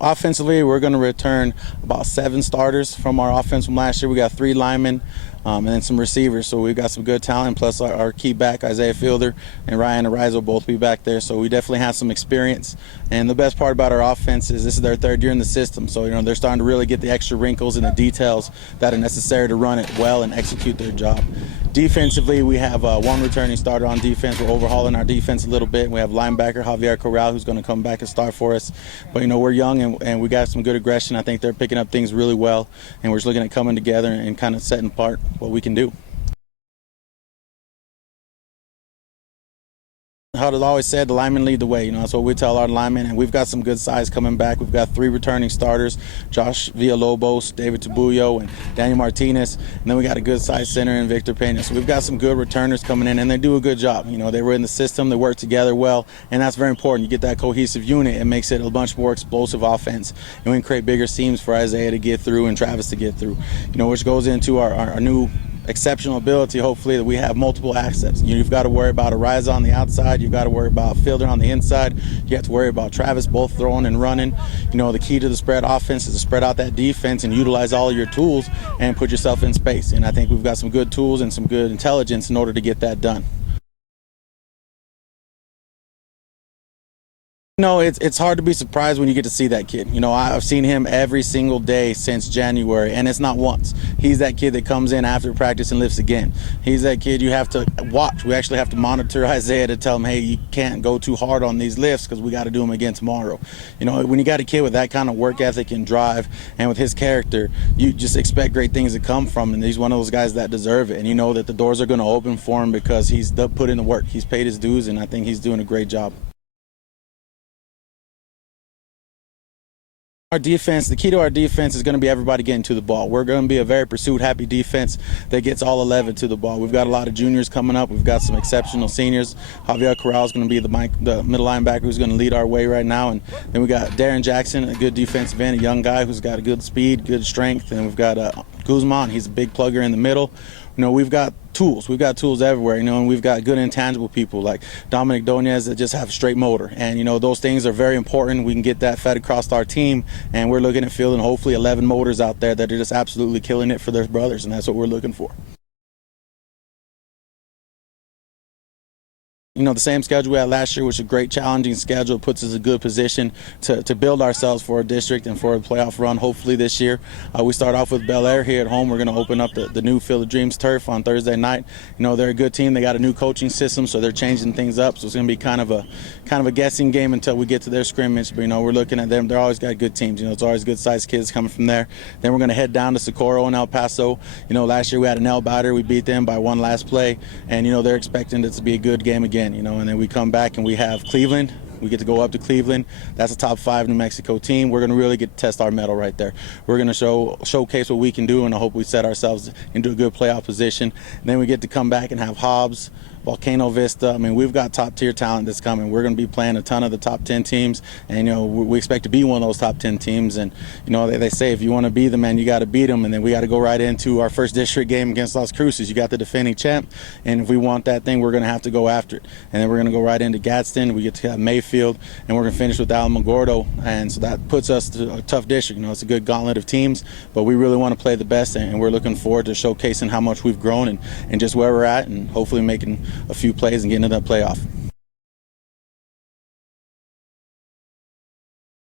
Offensively, we're going to return about 7 starters from our offense from last year. We got 3 linemen and then some receivers. So we've got some good talent, plus our key back, Isaiah Fielder, and Ryan Arise will both be back there. So we definitely have some experience. And the best part about our offense is this is their 3rd year in the system. So, they're starting to really get the extra wrinkles and the details that are necessary to run it well and execute their job. Defensively, we have 1 returning starter on defense. We're overhauling our defense a little bit. We have linebacker Javier Corral, who's going to come back and start for us. But, we're young and we got some good aggression. I think they're picking up things really well, and we're just looking at coming together and kind of setting apart what we can do. How it's always said, the linemen lead the way. That's what we tell our linemen, and we've got some good size coming back. We've got 3 returning starters: Josh Villalobos, David Tabuyo, and Daniel Martinez. And then we got a good size center in Victor Pena. So we've got some good returners coming in, and they do a good job. They were in the system, they work together well, and that's very important. You get that cohesive unit, it makes it a much more explosive offense, and we can create bigger seams for Isaiah to get through and Travis to get through. Which goes into our new exceptional ability, hopefully, that we have multiple assets. You've got to worry about Ariza on the outside, you've got to worry about Fielder on the inside, you have to worry about Travis both throwing and running. The key to the spread offense is to spread out that defense and utilize all of your tools and put yourself in space. And I think we've got some good tools and some good intelligence in order to get that done. It's hard to be surprised when you get to see that kid. I've seen him every single day since January, and it's not once. He's that kid that comes in after practice and lifts again. He's that kid you have to watch. We actually have to monitor Isaiah to tell him, hey, you can't go too hard on these lifts because we got to do them again tomorrow. When you got a kid with that kind of work ethic and drive, and with his character, you just expect great things to come from him. And he's one of those guys that deserve it. And you know that the doors are going to open for him because he's put in the work. He's paid his dues, and I think he's doing a great job. Our defense, the key to our defense is going to be everybody getting to the ball. We're going to be a very pursuit-happy defense that gets all 11 to the ball. We've got a lot of juniors coming up. We've got some exceptional seniors. Javier Corral is going to be the middle linebacker who's going to lead our way right now. And then we got Darren Jackson, a good defensive end, a young guy who's got a good speed, good strength. And we've got Guzman. He's a big plugger in the middle. We've got tools. We've got tools everywhere, and we've got good intangible people like Dominic Donez that just have straight motor. And, those things are very important. We can get that fed across our team, and we're looking at fielding hopefully 11 motors out there that are just absolutely killing it for their brothers, and that's what we're looking for. The same schedule we had last year, which is a great challenging schedule, puts us in a good position to build ourselves for a district and for a playoff run hopefully this year. We start off with Bel Air here at home. We're going to open up the new Field of Dreams turf on Thursday night. They're a good team. They got a new coaching system, so they're changing things up. So it's going to be kind of a guessing game until we get to their scrimmage. But we're looking at them. They're always got good teams. It's always good sized kids coming from there. Then we're going to head down to Socorro and El Paso. Last year we had an nail-biter. We beat them by 1 last play, and they're expecting it to be a good game again. And then we come back and we have Cleveland. We get to go up to Cleveland. That's a top 5 New Mexico team. We're going to really get to test our mettle right there. We're going to showcase what we can do, and I hope we set ourselves into a good playoff position. And then we get to come back and have Hobbs, Volcano Vista. We've got top-tier talent that's coming. We're going to be playing a ton of the top 10 teams, and, we expect to be one of those top 10 teams. And, they say if you want to be the man, you got to beat them. And then we got to go right into our first district game against Las Cruces. You got the defending champ, and if we want that thing, we're going to have to go after it. And then we're going to go right into Gadsden. We get to have Mayfield, and we're going to finish with Alamogordo. And so that puts us to a tough district. It's a good gauntlet of teams, but we really want to play the best, and we're looking forward to showcasing how much we've grown and just where we're at, and hopefully making a few plays and getting into that playoff.